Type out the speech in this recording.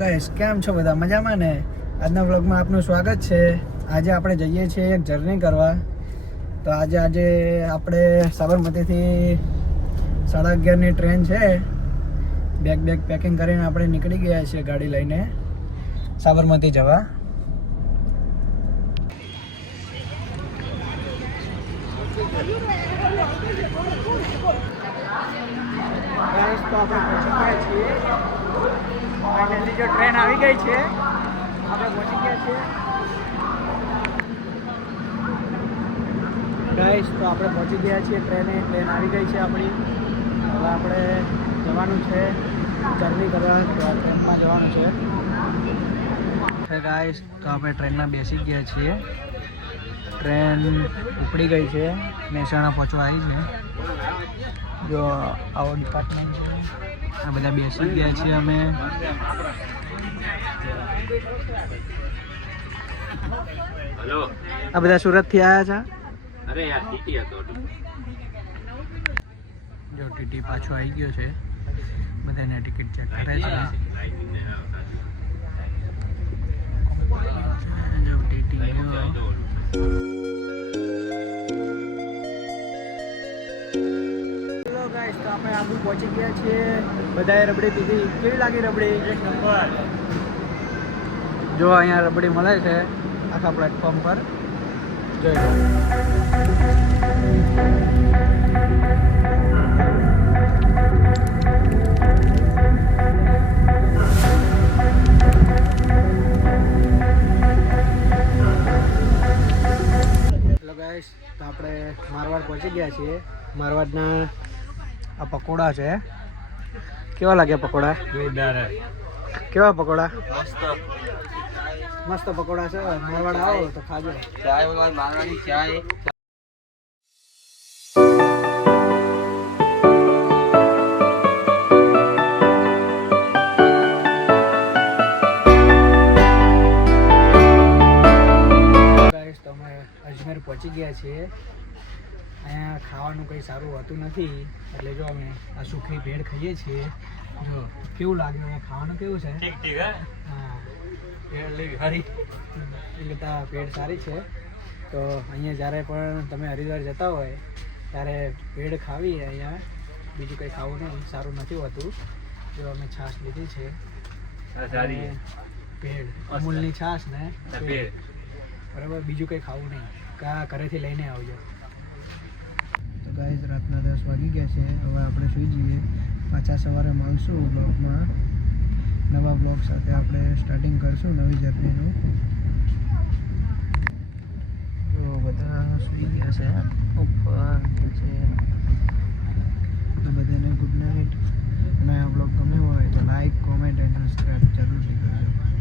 Guys, કેમ છો બધા? મજામાં ને? આજના વ્લોગમાં આપનું સ્વાગત છે. આજે આપણે જઈએ છીએ એક જર્ની કરવા. તો આજે આપણે સાબરમતીથી 11:30ની ટ્રેન છે. બેગ પેકિંગ કરીને આપણે નીકળી ગયા છીએ ગાડી લઈને સાબરમતી જવા. ગાઈસ, તો આપણે પહોંચી ગયા છીએ. ફાઇનલી જો ટ્રેન આવી ગઈ છે, આપણે પહોંચી ગયા છીએ. ગાઈસ, તો આપણે પહોંચી ગયા છીએ. ટ્રેન આવી ગઈ છે આપણી. હવે આપણે જવાનું છે જર્ની કરવા. ટ્રેનમાં જવાનું છે ગાઈસ. તો આપણે ટ્રેનમાં બેસી ગયા છીએ. ટ્રેન ઉપડી ગઈ છે, મહેસાણા પહોંચવા આવી છે. જો આવો ડિપાર્ટમેન્ટ છે. આ બધા બેસી ગયા છીએ અમે. હેલો, આ બધા સુરતથી આવ્યા છે. અરે યાર ટીટી હતો. જો ટીટી પાછો આવી ગયો છે, બધાને ટિકિટ ચેક કરે છે. જો ટીટી ગયો. હેલો ગાઈસ, તો આપણે આગળ પહોંચી ગયા છીએ. બધાએ રબડી પીધી. કેવી લાગી રબડી? એક નંબર. જો અહીંયા રબડી મળે છે આખા પ્લેટફોર્મ પર. જોઈ લો. હેલો ગાઈસ, તો આપણે મારવાડ પહોંચી ગયા છીએ. મારવાડના આ પકોડા છે. કેવા લાગ્યા પકોડા? જોરદાર. કેવા પકોડા? મસ્ત. મસ્ત પકોડા છે. મારવાડ આવો તો ખાજો. ચાય વગર માંગવાની ચાય. ગાઈસ, તો અમે અજમેર પહોંચી ગયા છીએ. અહીંયા ખાવાનું કંઈ સારું હોતું નથી, એટલે જો અમે આ સુખી ભેળ ખાઈએ છીએ. જો કેવું લાગ્યું? અહીંયા ખાવાનું કેવું છે? ઠીક હા, ભેળ લેવી હરી. એ કરતાં ભેળ સારી છે. તો અહીંયા જ્યારે પણ તમે હરિદ્વાર જતા હોય ત્યારે ભેળ ખાવી. અહીંયા બીજું કંઈ ખાવું નહીં, સારું નથી હોતું. જો અમે છાશ લીધી છે. સારી ભેળ, અમૂલની છાશ ને ભેળ. બરાબર, બીજું કંઈ ખાવું નહીં. ઘરેથી લઈને આવજો. તો ગાઈસ, રાતના 10 વાગી ગયા છે. હવે આપણે સૂઈ જઈએ. પાછા સવારે મળશું બ્લોગમાં. નવા બ્લોગ સાથે આપણે સ્ટાર્ટિંગ કરશું નવી જર્નીનું. જો બધા સૂઈ ગયા છે ઉપર છે. બધાને ગુડ નાઇટ. અને આ બ્લોગ ગમ્યો હોય તો લાઈક, કોમેન્ટ એન્ડ સબસ્ક્રાઈબ જરૂરથી કરજો.